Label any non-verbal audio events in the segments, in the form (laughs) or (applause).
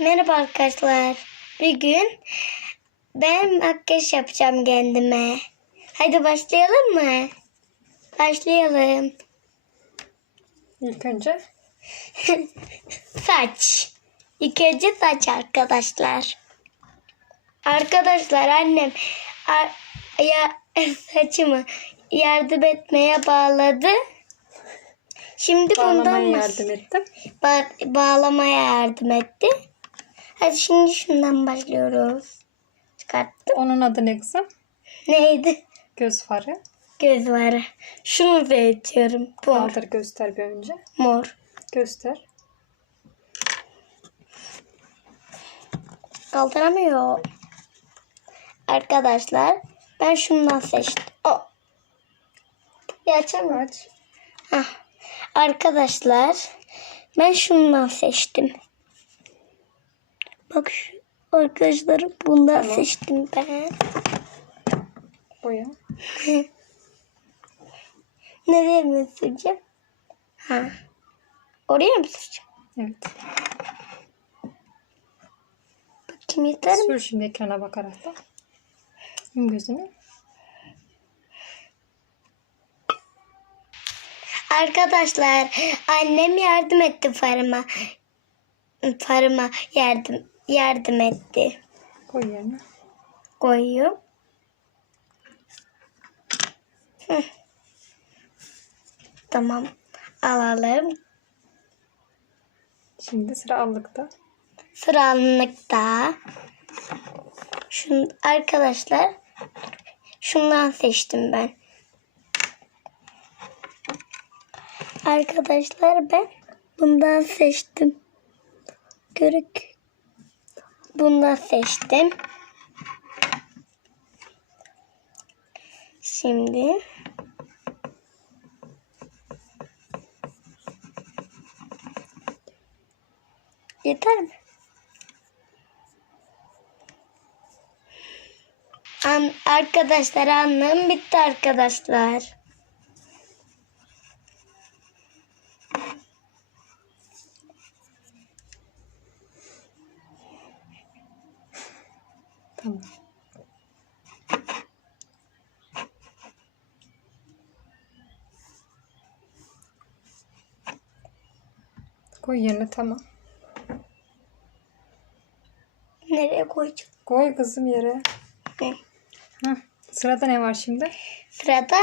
Merhaba arkadaşlar. Bugün ben makyaj yapacağım kendime. Hadi başlayalım mı? Başlayalım. İlk önce (laughs) Saç. İlk önce saç arkadaşlar. Arkadaşlar annem ya (laughs) saçımı yardım etmeye bağladı. Şimdi bundan bağlamaya baş- yardım ettim. ba- bağlamaya yardım etti. Hadi şimdi şundan başlıyoruz. Çıkarttım. Onun adı ne kızım? Neydi? Göz farı. Göz var. Şunu seçiyorum. Mor. Kaldır göster bir önce. Mor. Göster. Kaldıramıyor. Arkadaşlar ben şundan seçtim. O. Ya açamıyorum. Aç. Hah. Arkadaşlar ben şundan seçtim. Bak şu arkadaşlarım bundan Tamam. seçtim ben. Boya. (laughs) Nereye mi süreceğim? Ha. Oraya mı süreceğim? Evet. Bakayım yeter mi? Sür şimdi ekrana bakarak da. Yum gözünü. Arkadaşlar annem yardım etti farıma. Farıma yardım yardım etti. Koy yerine. Koyuyorum. Hı. Tamam. Alalım. Şimdi sıra allıkta. Sıralıkta. Şun, arkadaşlar şundan seçtim ben. Arkadaşlar ben bundan seçtim. Görük. Bundan seçtim. Şimdi yeter mi? An arkadaşlar anlam bitti arkadaşlar. Tamam. Koy yerine tamam. Nereye koyacağım? Koy kızım yere. Hı. Sırada ne var şimdi? Sırada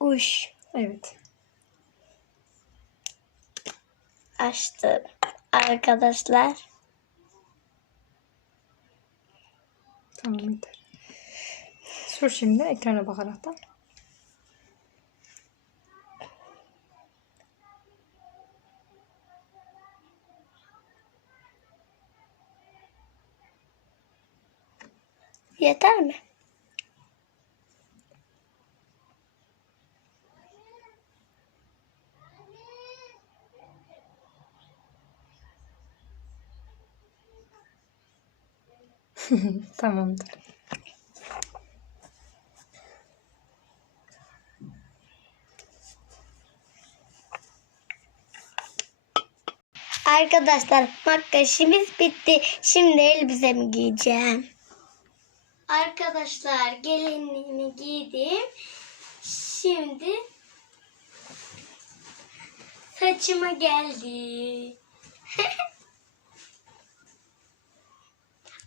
uş Evet. açtım arkadaşlar. Tamam yeter. Sür şimdi ekrana bakarak da. Yeter mi? (laughs) Tamamdır. Arkadaşlar makyajımız bitti. Şimdi elbisemi giyeceğim. Arkadaşlar gelinliğimi giydim. Şimdi saçıma geldi. (laughs)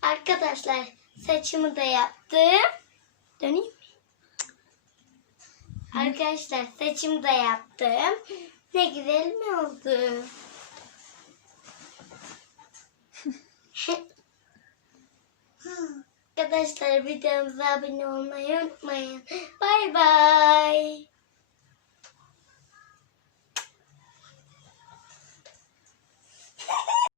Arkadaşlar saçımı da yaptım. Döneyim mi? Arkadaşlar saçımı da yaptım. Ne güzel mi oldu? (laughs) Arkadaşlar videomuza abone olmayı unutmayın. Bay bay.